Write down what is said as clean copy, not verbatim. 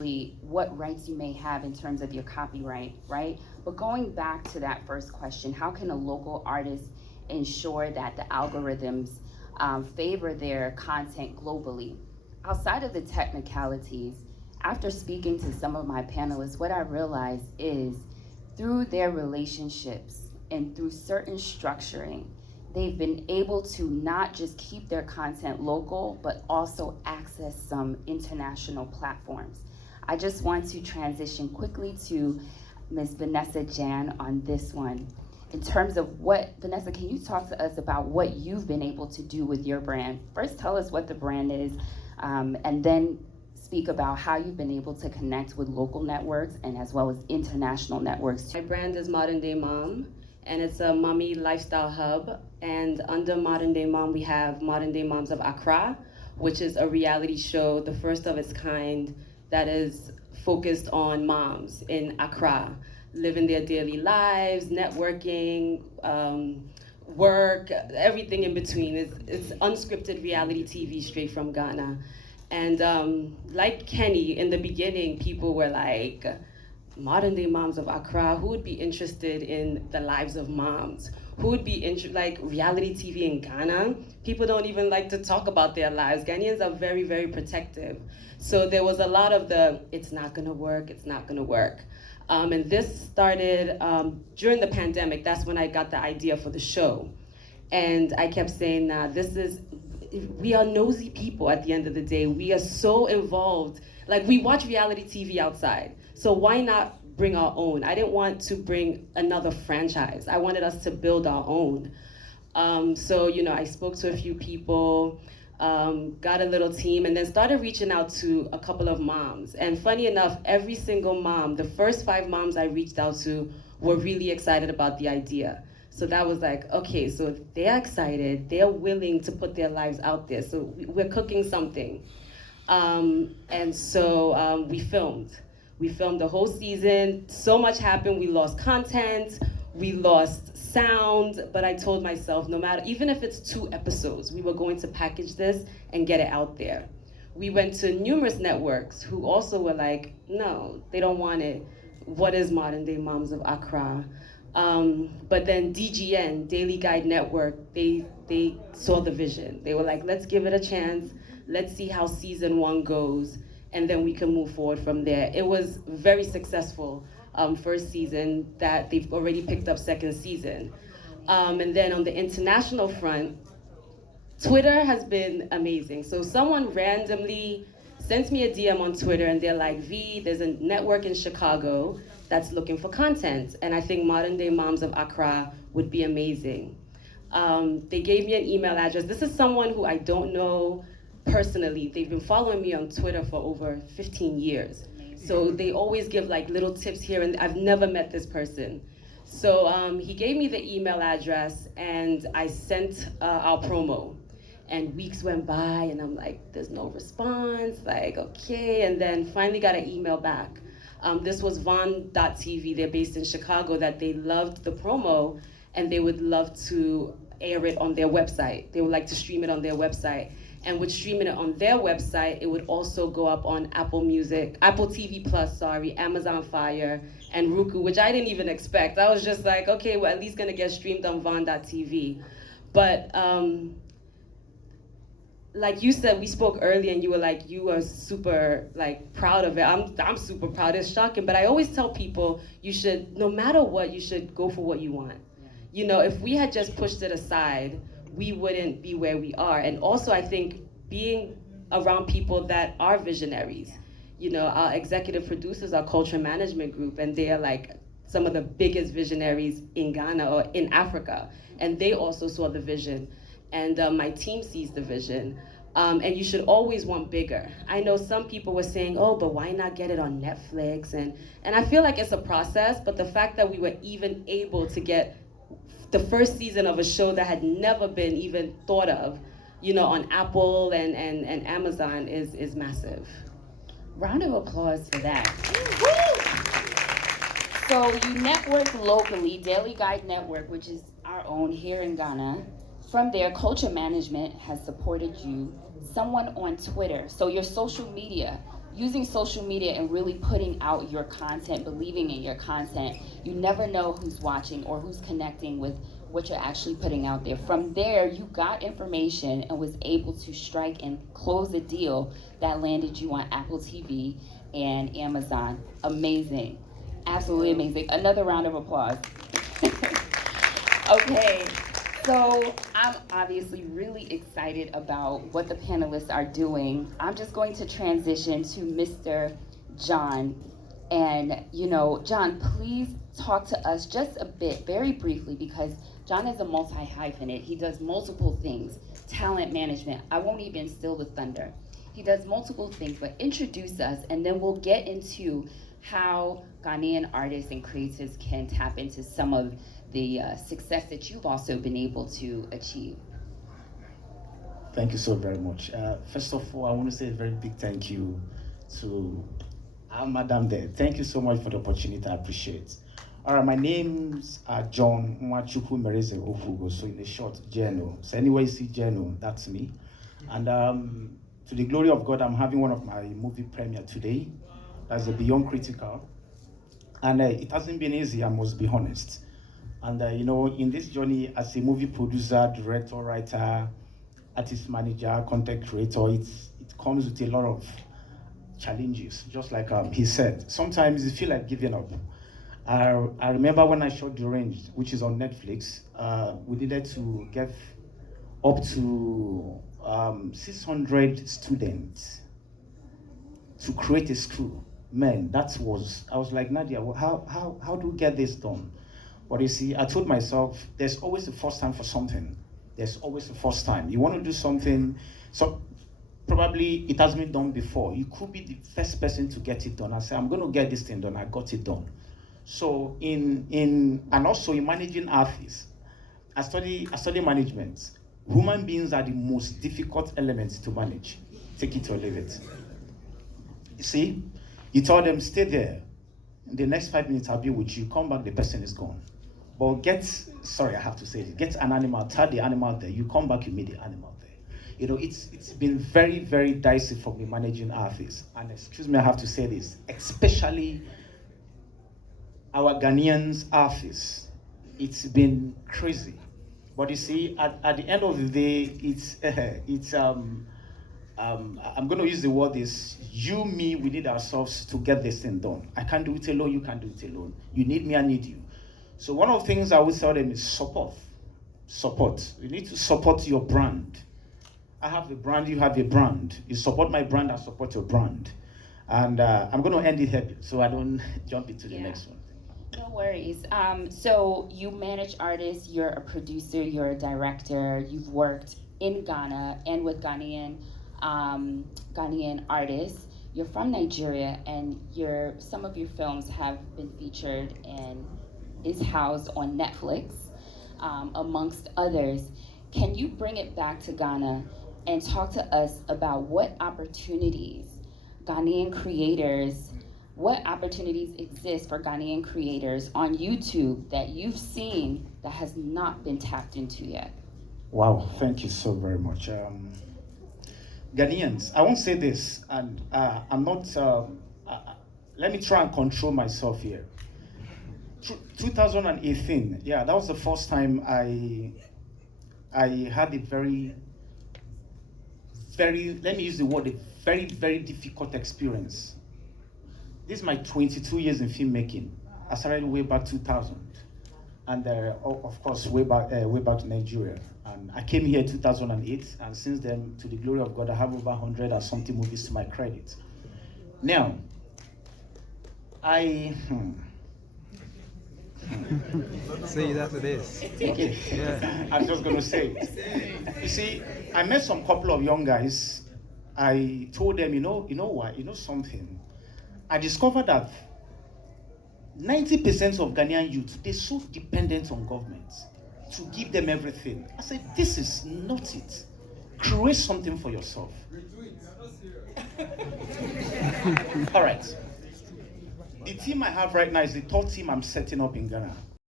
what rights you may have in terms of your copyright, right? But going back to that first question, how can a local artist ensure that the algorithms favor their content globally? Outside of the technicalities, after speaking to some of my panelists, what I realized is through their relationships and through certain structuring, they've been able to not just keep their content local, but also access some international platforms. I just want to transition quickly to Ms. Vanessa Jan on this one. In terms of what, Vanessa, can you talk to us about what you've been able to do with your brand? First, tell us what the brand is, and then speak about how you've been able to connect with local networks and as well as international networks. My brand is Modern Day Mom, and it's a mommy lifestyle hub. And under Modern Day Mom, we have Modern Day Moms of Accra, which is a reality show, the first of its kind, that is focused on moms in Accra, living their daily lives, networking, work, everything in between. It's unscripted reality TV straight from Ghana. And like Kenny, in the beginning, people were like, Modern Day Moms of Accra, who would be interested in the lives of moms? Who would be like reality TV in Ghana? People don't even like to talk about their lives. Ghanaians are very, very protective. So there was a lot of it's not gonna work, it's not gonna work. And this started during the pandemic. That's when I got the idea for the show. And I kept saying, nah, we are nosy people at the end of the day. We are so involved. Like, we watch reality TV outside. So why not bring our own? I didn't want to bring another franchise. I wanted us to build our own. So, I spoke to a few people, got a little team, and then started reaching out to a couple of moms. And funny enough, every single mom, the first 5 moms I reached out to were really excited about the idea. So that was like, okay, so they're excited, they're willing to put their lives out there. So we're cooking something. And so we filmed. We filmed the whole season. So much happened. We lost content, we lost sound, but I told myself, no matter, even if it's 2 episodes, we were going to package this and get it out there. We went to numerous networks who also were like, no, they don't want it. What is Modern Day Moms of Accra? But then DGN, Daily Guide Network, they saw the vision. They were like, let's give it a chance. Let's see how season 1 goes, and then we can move forward from there. It was very successful first season that they've already picked up second season. And then on the international front, Twitter has been amazing. So someone randomly sent me a DM on Twitter and they're like, V, there's a network in Chicago that's looking for content. And I think Modern Day Moms of Accra would be amazing. They gave me an email address. This is someone who I don't know personally. They've been following me on Twitter for over 15 years. So they always give like little tips here, and I've never met this person. So he gave me the email address and I sent our promo. And weeks went by and I'm like, there's no response, like, okay. And then finally got an email back. This was Vaughn.tv, they're based in Chicago, that they loved the promo and they would love to air it on their website. They would like to stream it on their website. And with streaming it on their website, it would also go up on Apple TV Plus, Amazon Fire, and Roku, which I didn't even expect. I was just like, okay, we're at least gonna get streamed on Vaughn.tv. But like you said, we spoke earlier and you were like, you are super like proud of it. I'm super proud. It's shocking, but I always tell people you should, no matter what, you should go for what you want. If we had just pushed it aside, we wouldn't be where we are. And also I think being around people that are visionaries, our executive producers, our culture management group, and they are like some of the biggest visionaries in Ghana or in Africa. And they also saw the vision. And my team sees the vision. And you should always want bigger. I know some people were saying, oh, but why not get it on Netflix? And I feel like it's a process, but the fact that we were even able to get the first season of a show that had never been even thought of, on Apple and Amazon is massive. Round of applause for that. So you network locally, Daily Guide Network, which is our own here in Ghana. From there, culture management has supported you. Someone on Twitter, so your social media, using social media and really putting out your content, believing in your content, you never know who's watching or who's connecting with what you're actually putting out there. From there, you got information and was able to strike and close a deal that landed you on Apple TV and Amazon. Amazing. Absolutely amazing. Another round of applause. Okay, so I'm obviously really excited about what the panelists are doing. I'm just going to transition to Mr. John. And, John, please talk to us just a bit, very briefly, because John is a multi-hyphenate. He does multiple things. Talent management. I won't even steal the thunder. He does multiple things, but introduce us, and then we'll get into how Ghanaian artists and creatives can tap into some of the success that you've also been able to achieve. Thank you so very much. First of all, I want to say a very big thank you to Madam there. Thank you so much for the opportunity. I appreciate. All right, my name's John Mwachukwu Mereze Ofugo. So in the short, Jeno. So anywhere you see Jeno, that's me. And to the glory of God, I'm having one of my movie premiere today. That's a Beyond Critical. And it hasn't been easy, I must be honest. And in this journey as a movie producer, director, writer, artist manager, content creator, it comes with a lot of challenges, just like he said. Sometimes you feel like giving up. I remember when I shot The Range, which is on Netflix, we needed to get up to 600 students to create a school. Man, I was like, Nadia, how do we get this done? But you see, I told myself, there's always a first time for something. There's always a first time. You want to do something, so probably it has been done before. You could be the first person to get it done. I say, I'm going to get this thing done. I got it done. So and also in managing artists, I study management. Human beings are the most difficult elements to manage. Take it or leave it. You see, you tell them, stay there. In the next 5 minutes, I'll be with you. Come back, the person is gone. But I have to say it, get an animal, tie the animal there. You come back, you meet the animal there. It's been very, very dicey for me managing artists. And excuse me, I have to say this, especially our Ghanaians artists. It's been crazy. But you see, at the end of the day, I'm going to use the word is, you, me, we need ourselves to get this thing done. I can't do it alone, you can't do it alone. You need me, I need you. So one of the things I always tell them is support. Support. You need to support your brand. I have a brand, you have a brand. You support my brand, I support your brand. And I'm going to end it here so I don't jump into the next one. No worries. So you manage artists, you're a producer, you're a director, you've worked in Ghana and with Ghanaian artists. You're from Nigeria, and some of your films have been featured and is housed on Netflix, amongst others. Can you bring it back to Ghana and talk to us about what opportunities exist for Ghanaian creators on YouTube that you've seen that has not been tapped into yet? Wow, thank you so very much. Ghanaians, I won't say this, and I'm not, let me try and control myself here. 2018, yeah, that was the first time I had a very, let me use the word, a very, very difficult experience. This is my 22 years in filmmaking. I started way back 2000, and of course, way back in Nigeria. And I came here in 2008, and since then, to the glory of God, I have over 100 and something movies to my credit. Now, Say that to this. Okay. Yeah. I'm just going to say it. You see, I met some couple of young guys. I told them, you know what, something? I discovered that 90% of Ghanaian youth, they're so dependent on government to give them everything. I said, this is not it. Create something for yourself. All right. The team I have right now is the third team I'm setting up in Ghana.